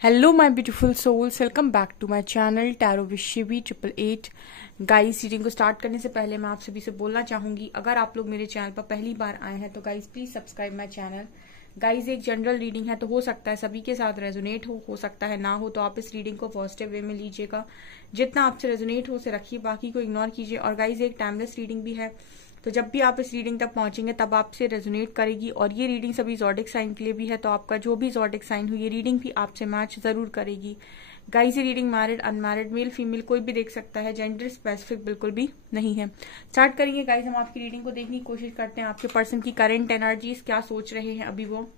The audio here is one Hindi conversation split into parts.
Hello my beautiful souls, welcome back to my channel tarot with Shivi 888। Guys, reading को स्टार्ट करने से पहले मैं आप सभी से बोलना चाहूंगी, अगर आप लोग मेरे चैनल पर पहली बार आए हैं तो guys please subscribe my channel. Guys, एक जनरल रीडिंग है तो हो सकता है सभी के साथ रेजोनेट हो सकता है ना हो, तो आप इस रीडिंग को पॉजिटिव वे में लीजिएगा। जितना आपसे रेजोनेट हो उसे रखिए, बाकी को इग्नोर कीजिए। और गाइस, एक टाइमलेस रीडिंग भी है, तो जब भी आप इस रीडिंग तक पहुंचेंगे तब आपसे रेजोनेट करेगी। और ये रीडिंग सभी ज़ोडिक साइन के लिए भी है, तो आपका जो भी ज़ोडिक साइन हो ये रीडिंग भी आपसे मैच जरूर करेगी। गाइस, ये reading married unmarried male female कोई भी देख सकता है, जेंडर स्पेसिफिक बिल्कुल भी नहीं है। स्टार्ट करेंगे गाइस, हम आपकी रीडिंग को देखने की कोशिश करते हैं। आपके पर्सन की करेंट एनर्जीज क्या सोच रहे हैं अभी वो।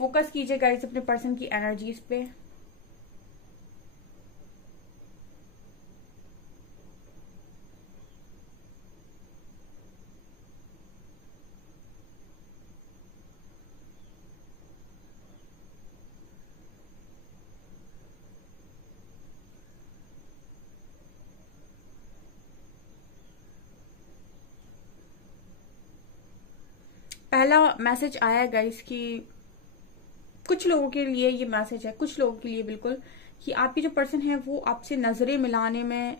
फोकस कीजिए गाइस अपने पर्सन की एनर्जीज पे। पहला मैसेज आया है गाइस कि कुछ लोगों के लिए ये मैसेज है, कुछ लोगों के लिए बिल्कुल, कि आपके जो पर्सन है वो आपसे नजरें मिलाने में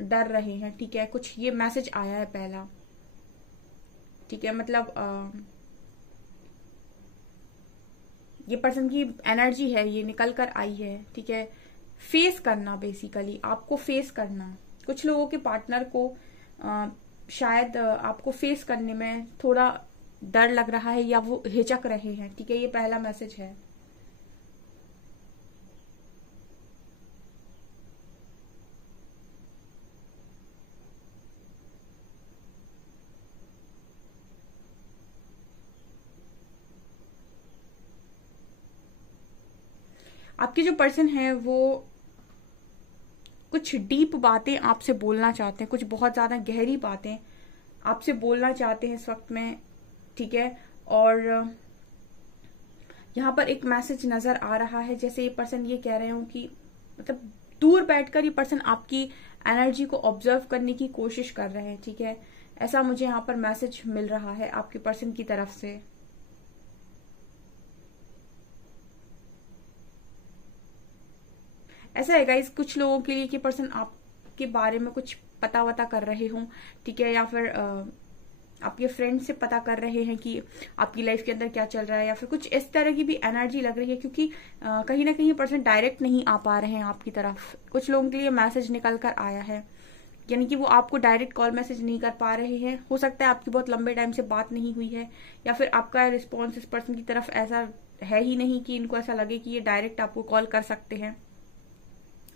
डर रहे हैं। ठीक है, कुछ ये मैसेज आया है पहला। ठीक है, मतलब ये पर्सन की एनर्जी है, ये निकल कर आई है। ठीक है, फेस करना, बेसिकली आपको फेस करना। कुछ लोगों के पार्टनर को शायद आपको फेस करने में थोड़ा डर लग रहा है या वो हिचक रहे हैं। ठीक है, ये पहला मैसेज है। आपके जो पर्सन है वो कुछ डीप बातें आपसे बोलना चाहते हैं, कुछ बहुत ज्यादा गहरी बातें आपसे बोलना चाहते हैं इस वक्त में। ठीक है, और यहाँ पर एक मैसेज नजर आ रहा है, जैसे ये पर्सन ये कह रहे हो कि मतलब दूर बैठकर ये पर्सन आपकी एनर्जी को ऑब्जर्व करने की कोशिश कर रहे हैं। ठीक है, ऐसा मुझे यहाँ पर मैसेज मिल रहा है आपके पर्सन की तरफ से। ऐसा है गाइस, कुछ लोगों के लिए कि पर्सन आपके बारे में कुछ पता वता कर रहे हो। ठीक है, या फिर आपके फ्रेंड से पता कर रहे हैं कि आपकी लाइफ के अंदर क्या चल रहा है, या फिर कुछ इस तरह की भी एनर्जी लग रही है, क्योंकि कहीं ना कहीं पर्सन डायरेक्ट नहीं आ पा रहे हैं आपकी तरफ। कुछ लोगों के लिए मैसेज निकल कर आया है, यानी कि वो आपको डायरेक्ट कॉल मैसेज नहीं कर पा रहे हैं। हो सकता है आपकी बहुत लंबे टाइम से बात नहीं हुई है, या फिर आपका रिस्पॉन्स इस पर्सन की तरफ ऐसा है ही नहीं कि इनको ऐसा लगे कि ये डायरेक्ट आपको कॉल कर सकते हैं,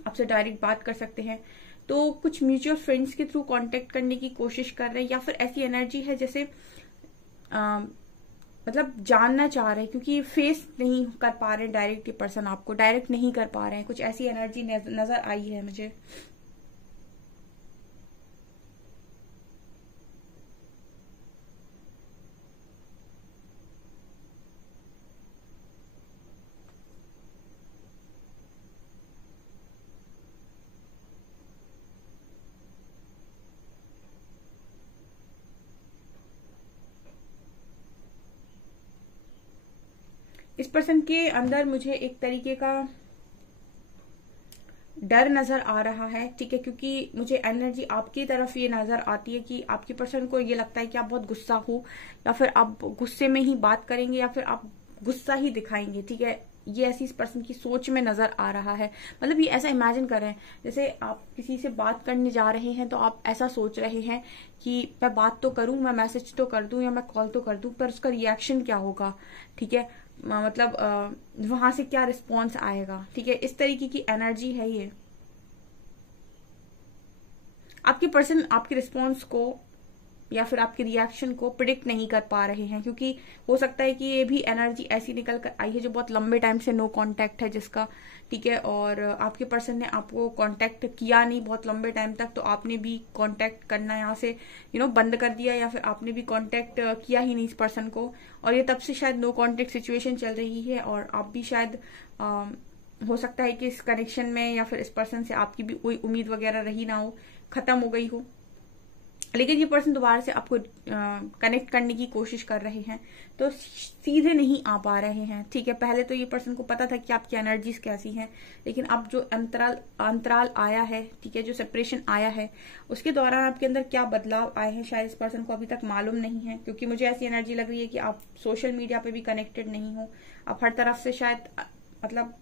आपसे डायरेक्ट बात कर सकते हैं। तो कुछ म्यूचुअल फ्रेंड्स के थ्रू कांटेक्ट करने की कोशिश कर रहे हैं, या फिर ऐसी एनर्जी है जैसे मतलब जानना चाह रहे हैं, क्योंकि फेस नहीं कर पा रहे डायरेक्ट, ये पर्सन आपको डायरेक्ट नहीं कर पा रहे हैं। कुछ ऐसी एनर्जी नजर आई है मुझे। इस पर्सन के अंदर मुझे एक तरीके का डर नजर आ रहा है। ठीक है, क्योंकि मुझे एनर्जी आपकी तरफ ये नजर आती है कि आपके पर्सन को ये लगता है कि आप बहुत गुस्सा हो, या फिर आप गुस्से में ही बात करेंगे, या फिर आप गुस्सा ही दिखाएंगे। ठीक है, ये ऐसी इस पर्सन की सोच में नजर आ रहा है। मतलब ये ऐसा इमेजिन कर रहे हैं जैसे आप किसी से बात करने जा रहे हैं, तो आप ऐसा सोच रहे हैं कि मैं बात तो करूं, मैं मैसेज तो कर दूं या मैं कॉल तो कर दूं, पर उसका रिएक्शन क्या होगा। ठीक है, मतलब वहां से क्या रिस्पॉन्स आएगा। ठीक है, इस तरीके की एनर्जी है ये। आपके पर्सन आपके रिस्पॉन्स को या फिर आपके रिएक्शन को प्रिडिक्ट नहीं कर पा रहे हैं, क्योंकि हो सकता है कि ये भी एनर्जी ऐसी निकल कर आई है जो बहुत लंबे टाइम से नो कांटेक्ट है जिसका, ठीक है, और आपके पर्सन ने आपको कांटेक्ट किया नहीं बहुत लंबे टाइम तक, तो आपने भी कांटेक्ट करना यहाँ से बंद कर दिया, या फिर आपने भी कांटेक्ट किया ही नहीं इस पर्सन को, और ये तब से शायद नो कांटेक्ट सिचुएशन चल रही है, और आप भी शायद हो सकता है कि इस कनेक्शन में या फिर इस पर्सन से आपकी भी कोई उम्मीद वगैरह रही ना हो, खत्म हो गई हो, लेकिन ये पर्सन दोबारा से आपको कनेक्ट करने की कोशिश कर रहे हैं, तो सीधे नहीं आ पा रहे हैं, ठीक है। पहले तो ये पर्सन को पता था कि आपकी एनर्जीज कैसी हैं, लेकिन अब जो अंतराल आया है, ठीक है, जो सेपरेशन आया है, उसके दौरान आपके अंदर क्या बदलाव आए हैं शायद इस पर्सन को अभी तक मालूम नहीं है, क्योंकि मुझे ऐसी एनर्जी लग रही है कि आप सोशल मीडिया पे भी कनेक्टेड नहीं हो, आप हर तरफ से शायद मतलब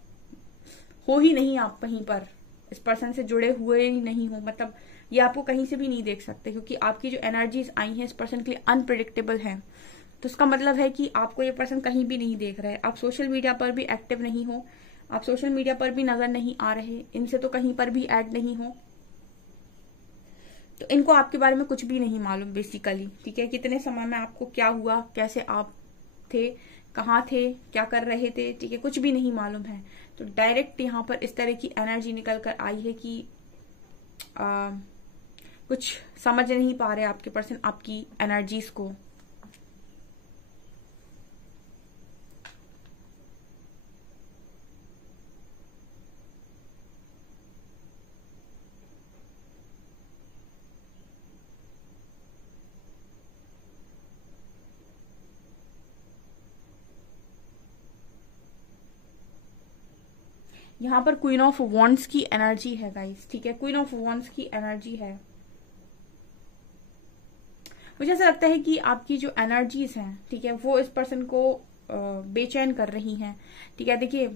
हो ही नहीं, आप कहीं पर इस पर्सन से जुड़े हुए ही नहीं हो, मतलब ये आपको कहीं से भी नहीं देख सकते, क्योंकि आपकी जो एनर्जीज आई हैं इस पर्सन के लिए अनप्रिडिक्टेबल है। तो इसका मतलब है कि आपको ये पर्सन कहीं भी नहीं देख रहा है, आप सोशल मीडिया पर भी एक्टिव नहीं हो, आप सोशल मीडिया पर भी नजर नहीं आ रहे, इनसे तो कहीं पर भी ऐड नहीं हो, तो इनको आपके बारे में कुछ भी नहीं मालूम बेसिकली, ठीक है। कितने समय में आपको क्या हुआ, कैसे आप थे, कहाँ थे, क्या कर रहे थे, ठीक है, कुछ भी नहीं मालूम है। तो डायरेक्ट यहाँ पर इस तरह की एनर्जी निकल कर आई है कि कुछ समझ नहीं पा रहे आपके पर्सन आपकी एनर्जीज को। यहाँ पर क्वीन ऑफ वॉन्ड्स की एनर्जी है गाइस, ठीक है, क्वीन ऑफ वॉन्ड्स की एनर्जी है। मुझे ऐसा लगता है कि आपकी जो एनर्जीज हैं, ठीक है, वो इस पर्सन को बेचैन कर रही हैं, ठीक है। देखिए,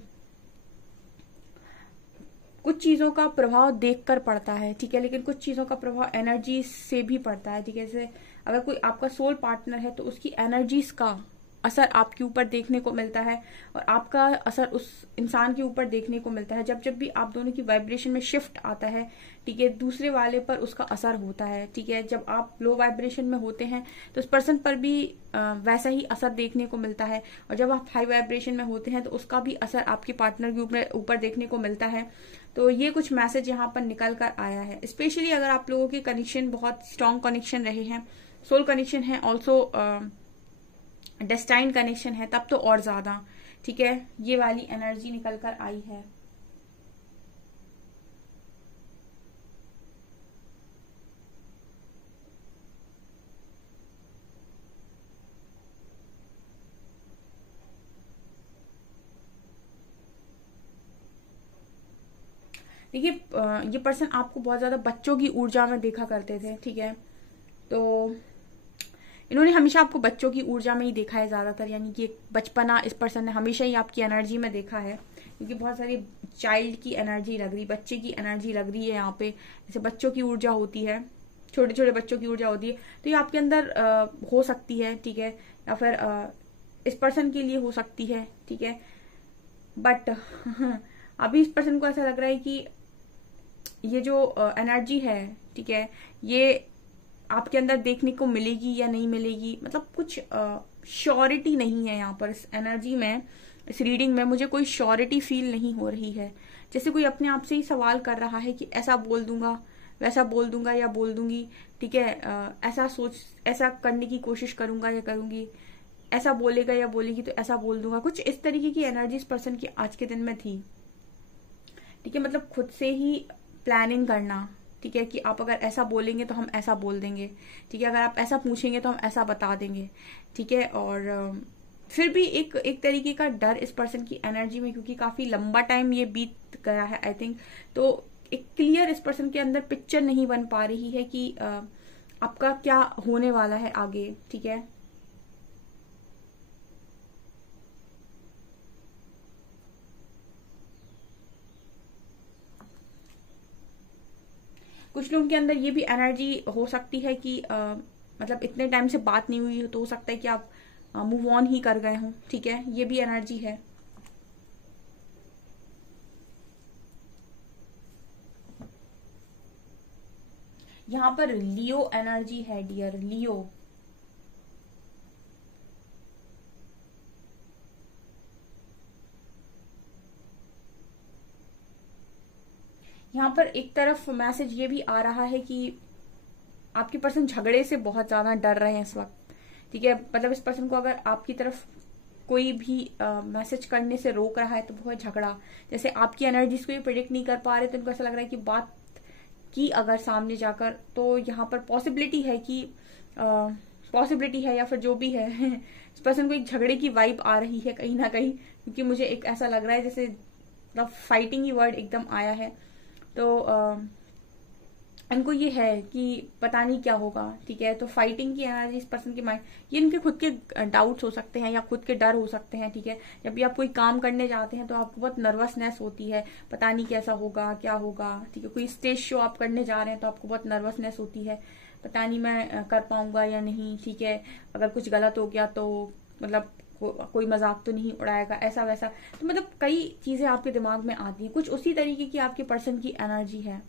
कुछ चीजों का प्रभाव देखकर पड़ता है, ठीक है, लेकिन कुछ चीजों का प्रभाव एनर्जी से भी पड़ता है, ठीक है। जैसे अगर कोई आपका सोल पार्टनर है तो उसकी एनर्जीज का असर आपके ऊपर देखने को मिलता है, और आपका असर उस इंसान के ऊपर देखने को मिलता है। जब जब भी आप दोनों की वाइब्रेशन में शिफ्ट आता है, ठीक है, दूसरे वाले पर उसका असर होता है, ठीक है। जब आप लो वाइब्रेशन में होते हैं तो उस पर्सन पर भी वैसा ही असर देखने को मिलता है, और जब आप हाई वाइब्रेशन में होते हैं तो उसका भी असर आपके पार्टनर के ऊपर देखने को मिलता है। तो ये कुछ मैसेज यहाँ पर निकल कर आया है, स्पेशली अगर आप लोगों के कनेक्शन बहुत स्ट्रॉन्ग कनेक्शन रहे हैं, सोल कनेक्शन है, ऑल्सो डेस्टाइन कनेक्शन है, तब तो और ज्यादा, ठीक है, ये वाली एनर्जी निकल कर आई है। देखिए, ये पर्सन आपको बहुत ज्यादा बच्चों की ऊर्जा में देखा करते थे, ठीक है, तो इन्होंने हमेशा आपको बच्चों की ऊर्जा में ही देखा है ज्यादातर, यानी कि बचपना इस पर्सन ने हमेशा ही आपकी एनर्जी में देखा है, क्योंकि बहुत सारी चाइल्ड की एनर्जी लग रही, बच्चे की एनर्जी लग रही है यहाँ पे, जैसे बच्चों की ऊर्जा होती है, छोटे छोटे बच्चों की ऊर्जा होती है, तो ये आपके अंदर हो सकती है, ठीक है, या फिर इस पर्सन के लिए हो सकती है, ठीक है। बट अभी इस पर्सन को ऐसा लग रहा है कि ये जो एनर्जी है, ठीक है, ये आपके अंदर देखने को मिलेगी या नहीं मिलेगी, मतलब कुछ श्योरिटी नहीं है यहाँ पर इस एनर्जी में, इस रीडिंग में मुझे कोई श्योरिटी फील नहीं हो रही है। जैसे कोई अपने आप से ही सवाल कर रहा है कि ऐसा बोल दूंगा, वैसा बोल दूंगा या बोल दूंगी, ठीक है, ऐसा करने की कोशिश करूंगा या करूंगी, ऐसा बोलेगा या बोलेगी तो ऐसा बोल दूंगा, कुछ इस तरीके की एनर्जी इस पर्सन की आज के दिन में थी, ठीक है। मतलब खुद से ही प्लानिंग करना, ठीक है, कि आप अगर ऐसा बोलेंगे तो हम ऐसा बोल देंगे, ठीक है, अगर आप ऐसा पूछेंगे तो हम ऐसा बता देंगे, ठीक है। और फिर भी एक तरीके का डर इस पर्सन की एनर्जी में, क्योंकि काफी लंबा टाइम ये बीत गया है आई थिंक, तो एक क्लियर इस पर्सन के अंदर पिक्चर नहीं बन पा रही है कि आपका क्या होने वाला है आगे, ठीक है। कुछ लोगों के अंदर ये भी एनर्जी हो सकती है कि मतलब इतने टाइम से बात नहीं हुई तो हो सकता है कि आप मूव ऑन ही कर गए हों, ठीक है, ये भी एनर्जी है। यहाँ पर लियो एनर्जी है डियर, लियो। यहाँ पर एक तरफ मैसेज ये भी आ रहा है कि आपके पर्सन झगड़े से बहुत ज्यादा डर रहे हैं इस वक्त, ठीक है। मतलब इस पर्सन को अगर आपकी तरफ कोई भी मैसेज करने से रोक रहा है तो वो है झगड़ा। जैसे आपकी एनर्जीज को ये प्रिडिक्ट नहीं कर पा रहे तो उनको ऐसा लग रहा है कि बात की अगर सामने जाकर तो यहाँ पर पॉसिबिलिटी है कि पॉसिबिलिटी है या फिर जो भी है इस पर्सन को एक झगड़े की वाइब आ रही है कहीं ना कहीं, क्योंकि मुझे एक ऐसा लग रहा है जैसे मतलब फाइटिंग ही वर्ड एकदम आया है। तो इनको ये है कि पता नहीं क्या होगा, ठीक है। तो फाइटिंग की एनर्जी इस पर्सन के माइंड, ये इनके खुद के डाउट्स हो सकते हैं या खुद के डर हो सकते हैं, ठीक है। जब भी आप कोई काम करने जाते हैं तो आपको बहुत नर्वसनेस होती है, पता नहीं कैसा होगा क्या होगा, ठीक है। कोई स्टेज शो आप करने जा रहे हैं तो आपको बहुत नर्वसनेस होती है, पता नहीं मैं कर पाऊंगा या नहीं, ठीक है। अगर कुछ गलत हो गया तो मतलब कोई मजाक तो नहीं उड़ाएगा, ऐसा वैसा। तो मतलब कई चीजें आपके दिमाग में आती हैं, कुछ उसी तरीके की आपके पर्सन की एनर्जी है,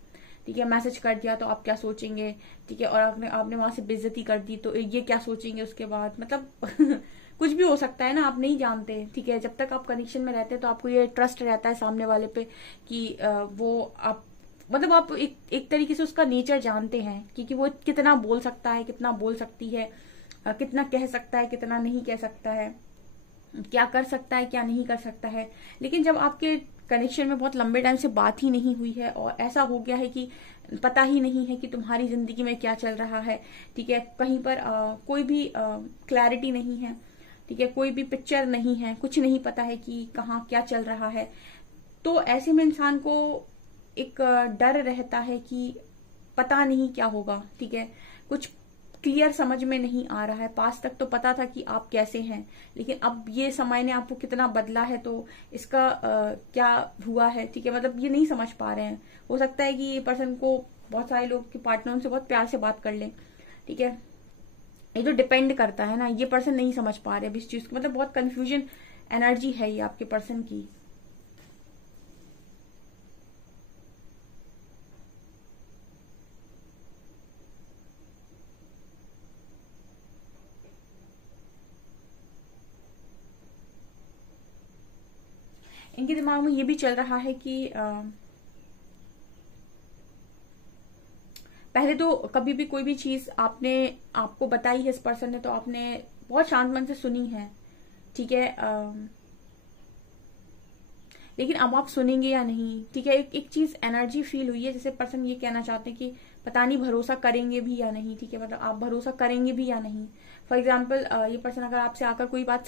ठीक है। मैसेज कर दिया तो आप क्या सोचेंगे, ठीक है। और आपने वहां से बेइज्जती कर दी तो ये क्या सोचेंगे उसके बाद, मतलब कुछ भी हो सकता है ना, आप नहीं जानते, ठीक है। जब तक आप कनेक्शन में रहते हैं तो आपको ये ट्रस्ट रहता है सामने वाले पे कि वो आप मतलब आप एक तरीके से उसका नेचर जानते हैं कि वो कितना बोल सकता है, कितना बोल सकती है, कितना कह सकता है, कितना नहीं कह सकता है, क्या कर सकता है क्या नहीं कर सकता है। लेकिन जब आपके कनेक्शन में बहुत लंबे टाइम से बात ही नहीं हुई है और ऐसा हो गया है कि पता ही नहीं है कि तुम्हारी जिंदगी में क्या चल रहा है, ठीक है। कहीं पर कोई भी क्लैरिटी नहीं है, ठीक है। कोई भी पिक्चर नहीं है, कुछ नहीं पता है कि कहाँ क्या चल रहा है। तो ऐसे में इंसान को एक डर रहता है कि पता नहीं क्या होगा, ठीक है। कुछ क्लियर समझ में नहीं आ रहा है। पास तक तो पता था कि आप कैसे हैं, लेकिन अब ये समय ने आपको कितना बदला है तो इसका क्या हुआ है, ठीक है। मतलब ये नहीं समझ पा रहे हैं। हो सकता है कि ये पर्सन को बहुत सारे लोग के पार्टनर उनसे बहुत प्यार से बात कर ले, ठीक है। ये तो डिपेंड करता है ना, ये पर्सन नहीं समझ पा रहे अब इस चीज को, मतलब बहुत कंफ्यूजन एनर्जी है ये आपके पर्सन की। इनके दिमाग में ये भी चल रहा है कि पहले तो कभी भी कोई भी चीज आपने आपको बताई है इस पर्सन ने तो आपने बहुत शांत मन से सुनी है, ठीक है। लेकिन अब आप सुनेंगे या नहीं, ठीक है। एक चीज एनर्जी फील हुई है, जैसे पर्सन ये कहना चाहते हैं कि पता नहीं भरोसा करेंगे भी या नहीं, ठीक है। मतलब आप भरोसा करेंगे भी या नहीं। फॉर एग्जाम्पल ये पर्सन अगर आपसे आकर कोई बात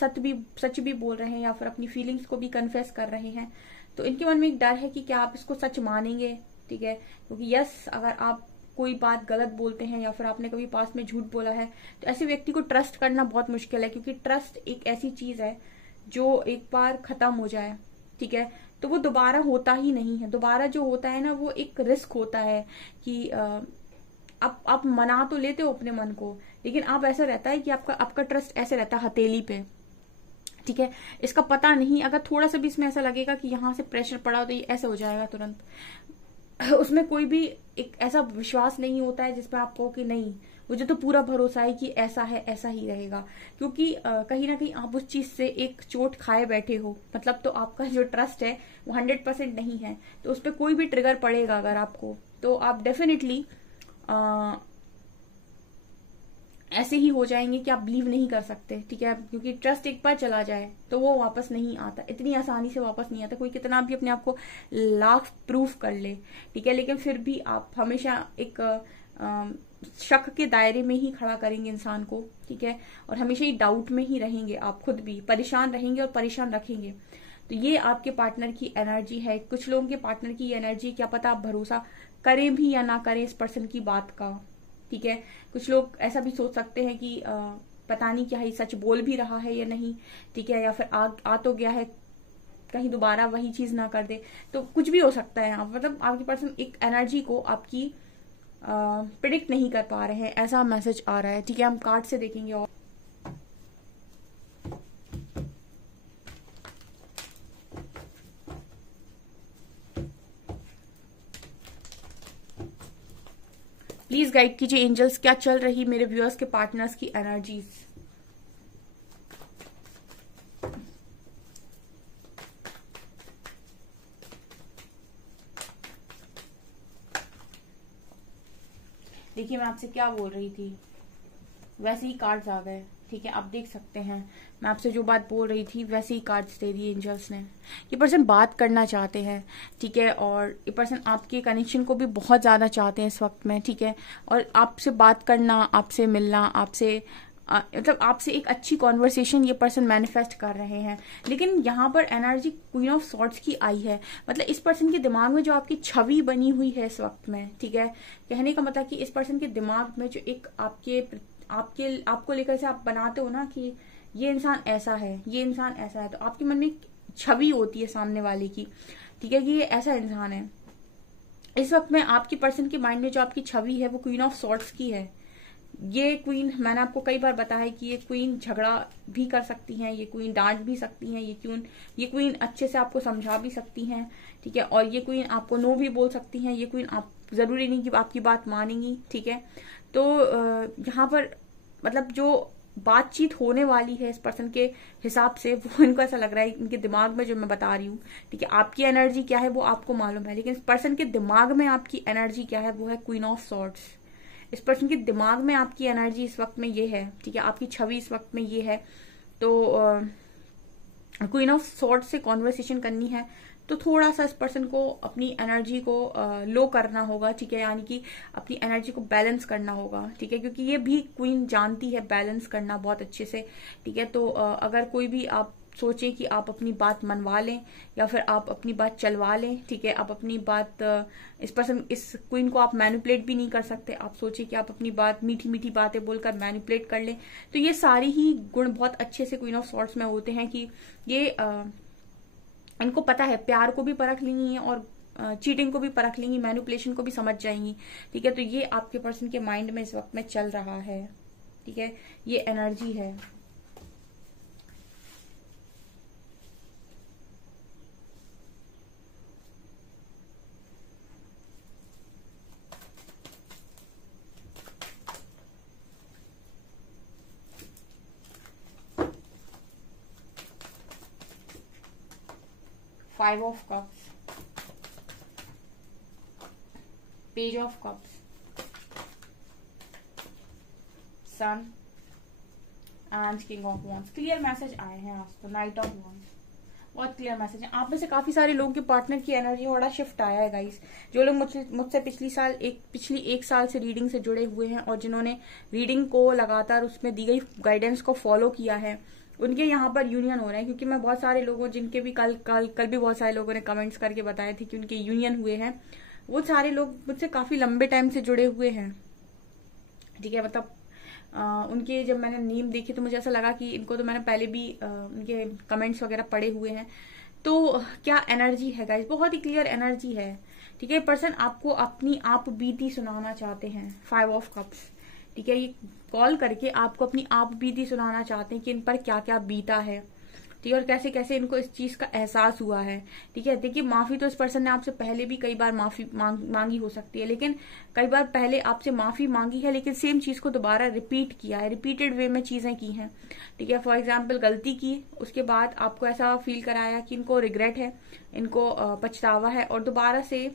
सच भी बोल रहे हैं या फिर अपनी फीलिंग्स को भी कन्फेस कर रहे हैं तो इनके मन में एक डर है कि क्या आप इसको सच मानेंगे, ठीक है। क्योंकि यस, अगर आप कोई बात गलत बोलते हैं या फिर आपने कभी पास में झूठ बोला है तो ऐसे व्यक्ति को ट्रस्ट करना बहुत मुश्किल है, क्योंकि ट्रस्ट एक ऐसी चीज है जो एक बार खत्म हो जाए, ठीक है, तो वो दोबारा होता ही नहीं है। दोबारा जो होता है ना वो एक रिस्क होता है कि आप मना तो लेते हो अपने मन को, लेकिन आप ऐसा रहता है कि आपका ट्रस्ट ऐसे रहता है हथेली पे, ठीक है। इसका पता नहीं, अगर थोड़ा सा भी इसमें ऐसा लगेगा कि यहाँ से प्रेशर पड़ा तो ये ऐसे हो जाएगा तुरंत। उसमें कोई भी एक ऐसा विश्वास नहीं होता है जिसपे आप कहो कि नहीं, मुझे तो पूरा भरोसा है कि ऐसा है ऐसा ही रहेगा। क्योंकि कहीं ना कहीं आप उस चीज से एक चोट खाए बैठे हो, मतलब तो आपका जो ट्रस्ट है वो 100% नहीं है। तो उस पर कोई भी ट्रिगर पड़ेगा अगर आपको, तो आप डेफिनेटली ऐसे ही हो जाएंगे कि आप बिलीव नहीं कर सकते, ठीक है। क्योंकि ट्रस्ट एक बार चला जाए तो वो वापस नहीं आता, इतनी आसानी से वापस नहीं आता। कोई कितना भी अपने आप को लाख प्रूफ कर ले, ठीक है, लेकिन फिर भी आप हमेशा एक शक के दायरे में ही खड़ा करेंगे इंसान को, ठीक है। और हमेशा ही डाउट में ही रहेंगे, आप खुद भी परेशान रहेंगे और परेशान रखेंगे। तो ये आपके पार्टनर की एनर्जी है। कुछ लोगों के पार्टनर की एनर्जी, क्या पता आप भरोसा करें भी या ना करें इस पर्सन की बात का, ठीक है। कुछ लोग ऐसा भी सोच सकते हैं कि पता नहीं क्या ही सच बोल भी रहा है या नहीं, ठीक है, या फिर आ तो गया है कहीं दोबारा वही चीज ना कर दे। तो कुछ भी हो सकता है यहाँ, मतलब आपकी पर्सन एक एनर्जी को आपकी प्रिडिक्ट नहीं कर पा रहे हैं, ऐसा मैसेज आ रहा है, ठीक है। हम कार्ड से देखेंगे और प्लीज गाइड कीजिए एंजल्स, क्या चल रही मेरे व्यूअर्स के पार्टनर्स की एनर्जीज। देखिए मैं आपसे क्या बोल रही थी, वैसे ही कार्ड्स आ गए। ठीक है, आप देख सकते हैं मैं आपसे जो बात बोल रही थी वैसे ही कार्ड्स दे दिए एंजल्स ने। ये पर्सन बात करना चाहते हैं, ठीक है, और ये पर्सन आपके कनेक्शन को भी बहुत ज्यादा चाहते हैं इस वक्त में, ठीक है, और आपसे बात करना, आपसे मिलना, आपसे मतलब आपसे एक अच्छी कॉन्वर्सेशन ये पर्सन मैनिफेस्ट कर रहे हैं। लेकिन यहाँ पर एनर्जी क्वीन ऑफ सॉर्ड्स की आई है, मतलब इस पर्सन के दिमाग में जो आपकी छवि बनी हुई है इस वक्त में, ठीक है, कहने का मतलब कि इस पर्सन के दिमाग में जो एक आपको लेकर से आप बनाते हो ना कि ये इंसान ऐसा है, ये इंसान ऐसा है, तो आपके मन में एक छवि होती है सामने वाले की, ठीक है, कि ये ऐसा इंसान है। इस वक्त में आपके पर्सन के माइंड में जो आपकी छवि है वो क्वीन ऑफ सॉर्ड्स की है। ये क्वीन, मैंने आपको कई बार बताया है कि ये क्वीन झगड़ा भी कर सकती हैं, ये क्वीन डांट भी सकती हैं, ये क्वीन अच्छे से आपको समझा भी सकती हैं, ठीक है, और ये क्वीन आपको नो भी बोल सकती हैं। ये क्वीन आप जरूरी नहीं कि आपकी बात मानेंगी, ठीक है। तो यहाँ पर मतलब जो बातचीत होने वाली है इस पर्सन के हिसाब से, वो इनको ऐसा लग रहा है, इनके दिमाग में जो मैं बता रही हूँ, ठीक है, आपकी एनर्जी क्या है वो आपको मालूम है, लेकिन इस पर्सन के दिमाग में आपकी एनर्जी क्या है वो है क्वीन ऑफ सॉर्ड्स। इस पर्सन के दिमाग में आपकी एनर्जी इस वक्त में ये है, ठीक है, आपकी छवि इस वक्त में ये है। तो क्वीन ऑफ सॉर्ड्स से कॉन्वर्सेशन करनी है तो थोड़ा सा इस पर्सन को अपनी एनर्जी को लो करना होगा, ठीक है, यानी कि अपनी एनर्जी को बैलेंस करना होगा, ठीक है, क्योंकि ये भी क्वीन जानती है बैलेंस करना बहुत अच्छे से, ठीक है। तो अगर कोई भी आप सोचें कि आप अपनी बात मनवा लें या फिर आप अपनी बात चलवा लें, ठीक है, आप अपनी बात इस क्वीन को आप मैनिपुलेट भी नहीं कर सकते। आप सोचें कि आप अपनी बात मीठी मीठी बातें बोलकर मैनिपुलेट कर लें, तो ये सारी ही गुण बहुत अच्छे से क्वीन ऑफ सॉर्ड्स में होते हैं कि ये इनको पता है, प्यार को भी परख लेंगी और चीटिंग को भी परख लेंगी, मैनिपुलेशन को भी समझ जाएंगी, ठीक है। तो ये आपके पर्सन के माइंड में इस वक्त में चल रहा है, ठीक है, ये एनर्जी है। Five of cups, page of cups, sun and king of wands. Clear message आए हैं आज तो, नाइट ऑफ वॉन्ड्स, बहुत क्लियर मैसेज है। आप में से काफी सारे लोगों के पार्टनर की एनर्जी बड़ा शिफ्ट आया है गाइस। जो लोग मुझसे पिछली एक साल से रीडिंग से जुड़े हुए हैं और जिन्होंने रीडिंग को लगातार उसमें दी गई गाइडेंस को फॉलो किया है, उनके यहाँ पर यूनियन हो रहे हैं। क्योंकि मैं बहुत सारे लोगों, जिनके भी कल भी बहुत सारे लोगों ने कमेंट्स करके बताए थे कि उनके यूनियन हुए हैं, वो सारे लोग मुझसे काफी लंबे टाइम से जुड़े हुए हैं, ठीक है। मतलब उनके जब मैंने नेम देखे तो मुझे ऐसा लगा कि इनको तो मैंने पहले भी उनके कमेंट्स वगैरह पढ़े हुए हैं। तो क्या एनर्जी है गाइस, बहुत ही क्लियर एनर्जी है, ठीक है। पर्सन आपको अपनी आप बीती सुनाना चाहते हैं, फाइव ऑफ कप्स, ठीक है। ये कॉल करके आपको अपनी आप बीती सुनाना चाहते हैं कि इन पर क्या क्या बीता है, ठीक है, और कैसे कैसे इनको इस चीज का एहसास हुआ है, ठीक है। देखिए माफी तो इस पर्सन ने आपसे पहले भी कई बार माफी मांगी हो सकती है, लेकिन कई बार पहले आपसे माफी मांगी है लेकिन सेम चीज को दोबारा रिपीट किया है, रिपीटेड वे में चीजें की हैं, ठीक है। फॉर एग्जाम्पल गलती की, उसके बाद आपको ऐसा फील कराया कि इनको रिग्रेट है, इनको पछतावा है, और दोबारा से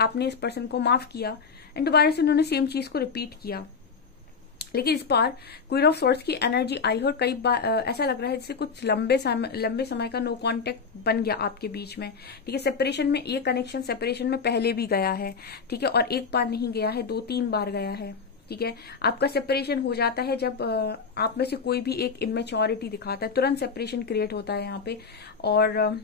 आपने इस पर्सन को माफ किया एंड दोबारा से उन्होंने सेम चीज को रिपीट किया। लेकिन इस बार क्वीन ऑफ सॉर्ड्स की एनर्जी आई और कई बार ऐसा लग रहा है जैसे कुछ लंबे समय का नो कांटेक्ट बन गया आपके बीच में, ठीक है। सेपरेशन में, ये कनेक्शन सेपरेशन में पहले भी गया है, ठीक है, और एक बार नहीं गया है, 2-3 बार गया है, ठीक है। आपका सेपरेशन हो जाता है जब आप में से कोई भी एक इमेच्योरिटी दिखाता है, तुरंत सेपरेशन क्रिएट होता है यहाँ पे। और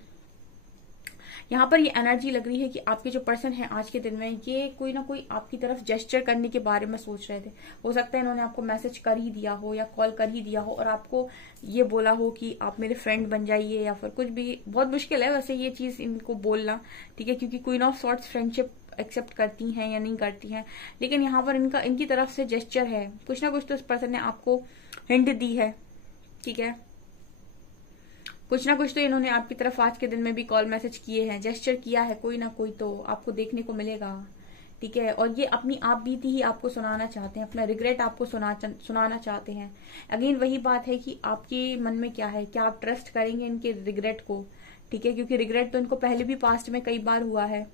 यहाँ पर ये एनर्जी लग रही है कि आपके जो पर्सन है आज के दिन में, ये कोई ना कोई आपकी तरफ जेस्चर करने के बारे में सोच रहे थे। हो सकता है इन्होंने आपको मैसेज कर ही दिया हो या कॉल कर ही दिया हो और आपको ये बोला हो कि आप मेरे फ्रेंड बन जाइए, या फिर कुछ भी। बहुत मुश्किल है वैसे ये चीज इनको बोलना, ठीक है, क्योंकि queen of swords friendship accept करती हैं या नहीं करती हैं, लेकिन यहाँ पर इनकी तरफ से जेस्चर है, कुछ ना कुछ तो इस पर्सन ने आपको हिंट दी है, ठीक है। कुछ ना कुछ तो इन्होंने आपकी तरफ आज के दिन में भी कॉल मैसेज किए हैं, जेस्चर किया है, कोई ना कोई तो आपको देखने को मिलेगा, ठीक है। और ये अपनी आप बीती ही आपको सुनाना चाहते हैं, अपना रिग्रेट आपको सुनाना चाहते हैं। अगेन वही बात है कि आपके मन में क्या है, क्या आप ट्रस्ट करेंगे इनके रिग्रेट को, ठीक है, क्योंकि रिग्रेट तो इनको पहले भी पास्ट में कई बार हुआ है,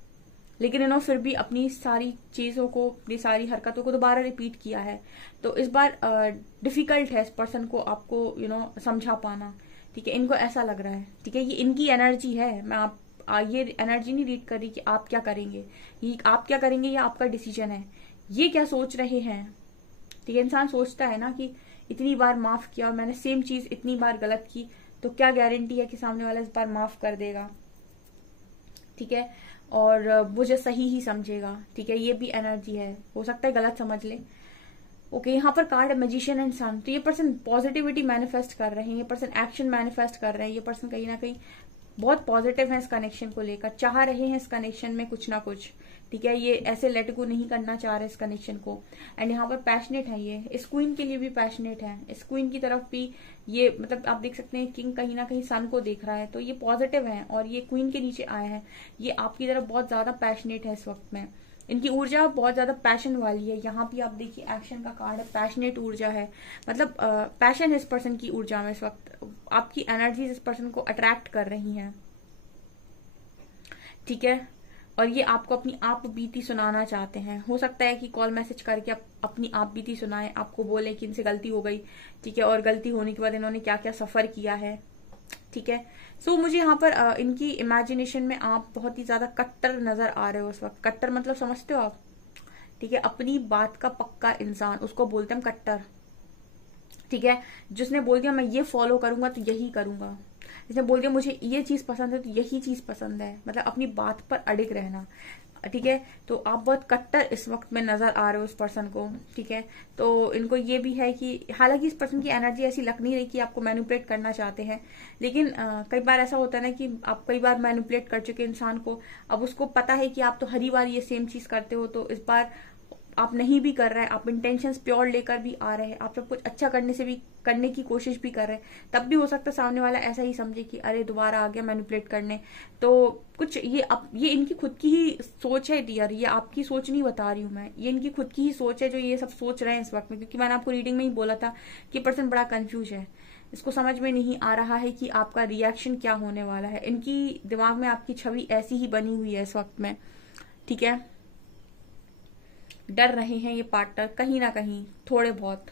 लेकिन इन्होंने फिर भी अपनी सारी चीजों को, अपनी सारी हरकतों को दोबारा रिपीट किया है। तो इस बार डिफिकल्ट है इस पर्सन को आपको समझा पाना, ठीक है, इनको ऐसा लग रहा है, ठीक है। ये इनकी एनर्जी है, मैं ये एनर्जी नहीं रीड कर रही कि आप क्या करेंगे, ये आप क्या करेंगे ये आपका डिसीजन है। ये क्या सोच रहे हैं, ठीक है। इंसान सोचता है ना कि इतनी बार माफ किया और मैंने सेम चीज इतनी बार गलत की, तो क्या गारंटी है कि सामने वाला इस बार माफ कर देगा, ठीक है, और मुझे सही ही समझेगा, ठीक है। ये भी एनर्जी है, हो सकता है गलत समझ ले। ओके, यहाँ पर कार्ड है मैजिशियन एंड सन। तो ये पर्सन पॉजिटिविटी मैनिफेस्ट कर रहे हैं, ये पर्सन एक्शन मैनिफेस्ट कर रहे हैं, ये पर्सन कहीं ना कहीं बहुत पॉजिटिव है इस कनेक्शन को लेकर, चाह रहे हैं इस कनेक्शन में कुछ ना कुछ, ठीक है। ये ऐसे लेट गो नहीं करना चाह रहे इस कनेक्शन को। एंड यहाँ पर पैशनेट है, ये इस क्वीन के लिए भी पैशनेट है, इस क्वीन की तरफ भी ये, मतलब आप देख सकते हैं किंग कहीं ना कहीं सन को देख रहा है, तो ये पॉजिटिव है और ये क्वीन के नीचे आए हैं, ये आपकी तरफ बहुत ज्यादा पैशनेट है इस वक्त में। इनकी ऊर्जा बहुत ज्यादा पैशन वाली है। यहाँ भी आप देखिए एक्शन का कार्ड है, पैशनेट ऊर्जा है, मतलब पैशन है इस पर्सन की ऊर्जा में इस वक्त। आपकी एनर्जीज इस पर्सन को अट्रैक्ट कर रही हैं, ठीक है। और ये आपको अपनी आप बीती सुनाना चाहते हैं। हो सकता है कि कॉल मैसेज करके आप अपनी आप बीती सुनाएं, आपको बोले कि इनसे गलती हो गई, ठीक है, और गलती होने के बाद इन्होंने क्या क्या सफर किया है, ठीक है। सो मुझे यहाँ पर इनकी इमेजिनेशन में आप बहुत ही ज्यादा कट्टर नजर आ रहे हो इस वक्त। कट्टर मतलब समझते हो आप, ठीक है, अपनी बात का पक्का इंसान, उसको बोलते हैं कट्टर, ठीक है। जिसने बोल दिया मैं ये फॉलो करूंगा तो यही करूंगा, जिसने बोल दिया मुझे ये चीज पसंद है तो यही चीज पसंद है, मतलब अपनी बात पर अडिग रहना, ठीक है। तो आप बहुत कट्टर इस वक्त में नजर आ रहे हो इस पर्सन को, ठीक है। तो इनको ये भी है कि हालांकि इस पर्सन की एनर्जी ऐसी लग नहीं रही कि आपको मैनिपुलेट करना चाहते हैं, लेकिन कई बार ऐसा होता है ना कि आप कई बार मैनिपुलेट कर चुके इंसान को, अब उसको पता है कि आप तो हर बार ये सेम चीज करते हो, तो इस बार आप नहीं भी कर रहे हैं, आप इंटेंशंस प्योर लेकर भी आ रहे हैं, आप सब कुछ अच्छा करने की कोशिश भी कर रहे हैं, तब भी हो सकता है सामने वाला ऐसा ही समझे कि अरे दोबारा आ गया मैनिपुलेट करने। तो कुछ ये इनकी खुद की ही सोच है डियर, ये आपकी सोच नहीं बता रही हूं मैं, ये इनकी खुद की ही सोच है जो ये सब सोच रहे हैं इस वक्त में। क्योंकि मैंने आपको रीडिंग में ही बोला था कि पर्सन बड़ा कंफ्यूज है, इसको समझ में नहीं आ रहा है कि आपका रिएक्शन क्या होने वाला है। इनकी दिमाग में आपकी छवि ऐसी ही बनी हुई है इस वक्त में, ठीक है। डर रहे हैं ये पार्टनर कहीं ना कहीं थोड़े बहुत।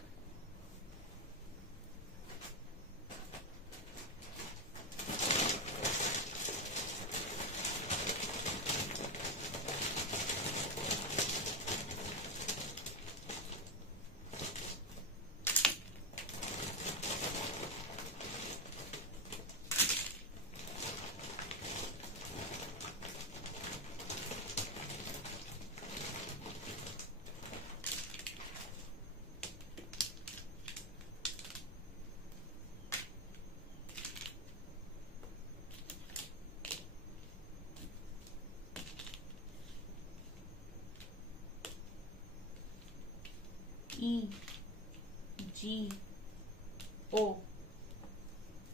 EGO,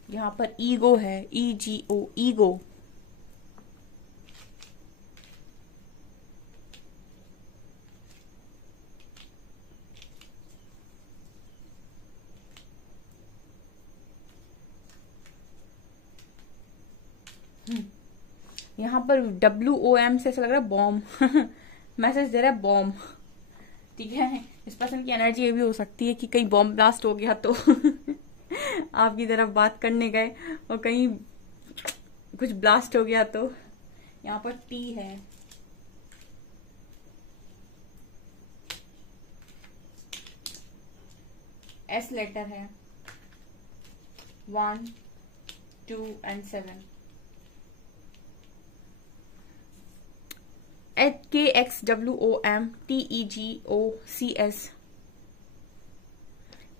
यहाँ पर ईगो है, EGO, ईगो। यहाँ पर WOM से ऐसा लग रहा है बॉम्ब मैसेज दे रहा है बॉम्ब, ठीक है। इस पर्सन की एनर्जी ये भी हो सकती है कि कहीं बॉम्ब ब्लास्ट हो गया तो आपकी तरफ बात करने गए और कहीं कुछ ब्लास्ट हो गया तो। यहाँ पर T है, S लेटर है, 1, 2 and 7, KXWOMTEGOCS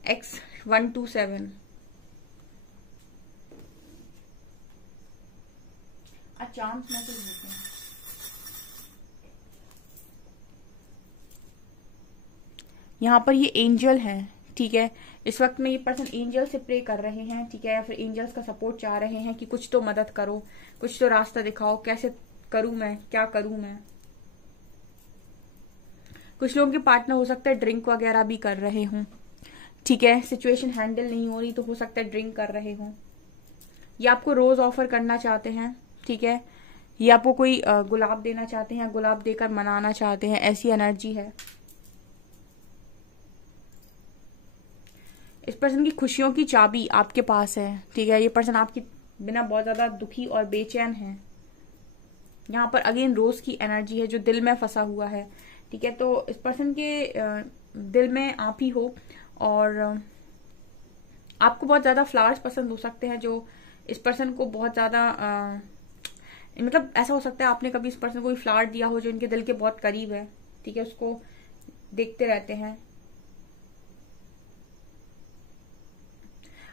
X127। Chance message देते हैं। यहाँ पर ये एंजल है, ठीक है। इस वक्त में ये पर्सन एंजल से प्रे कर रहे हैं, ठीक है, या फिर एंजल्स का सपोर्ट चाह रहे हैं कि कुछ तो मदद करो, कुछ तो रास्ता दिखाओ, कैसे करूं मैं, क्या करूं मैं। कुछ लोगों के पार्टनर हो सकता है ड्रिंक वगैरह भी कर रहे हों, ठीक है, सिचुएशन हैंडल नहीं हो रही तो हो सकता है ड्रिंक कर रहे हों, या आपको रोज ऑफर करना चाहते हैं, ठीक है, या आपको कोई गुलाब देना चाहते हैं, गुलाब देकर मनाना चाहते हैं, ऐसी एनर्जी है। इस पर्सन की खुशियों की चाबी आपके पास है, ठीक है, ये पर्सन आपकी बिना बहुत ज्यादा दुखी और बेचैन है। यहाँ पर अगेन रोज की एनर्जी है जो दिल में फंसा हुआ है, ठीक है, तो इस पर्सन के दिल में आप ही हो और आपको बहुत ज्यादा फ्लावर्स पसंद हो सकते हैं जो इस पर्सन को बहुत ज्यादा मतलब ऐसा हो सकता है आपने कभी इस पर्सन को कोई फ्लावर दिया हो जो इनके दिल के बहुत करीब है, ठीक है, उसको देखते रहते हैं।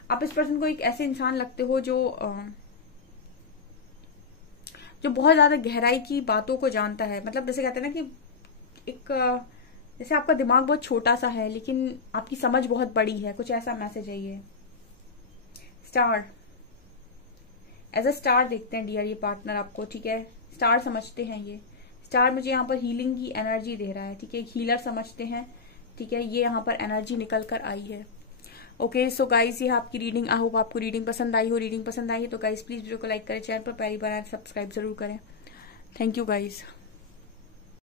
आप इस पर्सन को एक ऐसे इंसान लगते हो जो बहुत ज्यादा गहराई की बातों को जानता है। मतलब जैसे कहते हैं ना कि एक जैसे आपका दिमाग बहुत छोटा सा है लेकिन आपकी समझ बहुत बड़ी है, कुछ ऐसा मैसेज है ये। स्टार, एज अ स्टार देखते हैं डियर ये पार्टनर आपको, ठीक है, स्टार समझते हैं ये। स्टार मुझे यहाँ पर हीलिंग की एनर्जी दे रहा है, ठीक है, हीलर समझते हैं, ठीक है, ये यहाँ पर एनर्जी निकल कर आई है। ओके सो गाइस, ये आपकी रीडिंग। आई होप आपको रीडिंग पसंद आई हो। रीडिंग पसंद आई है तो गाइस प्लीज वीडियो को लाइक करें, चैनल पर पहली बार आए सब्सक्राइब जरूर करें। Thank you guys.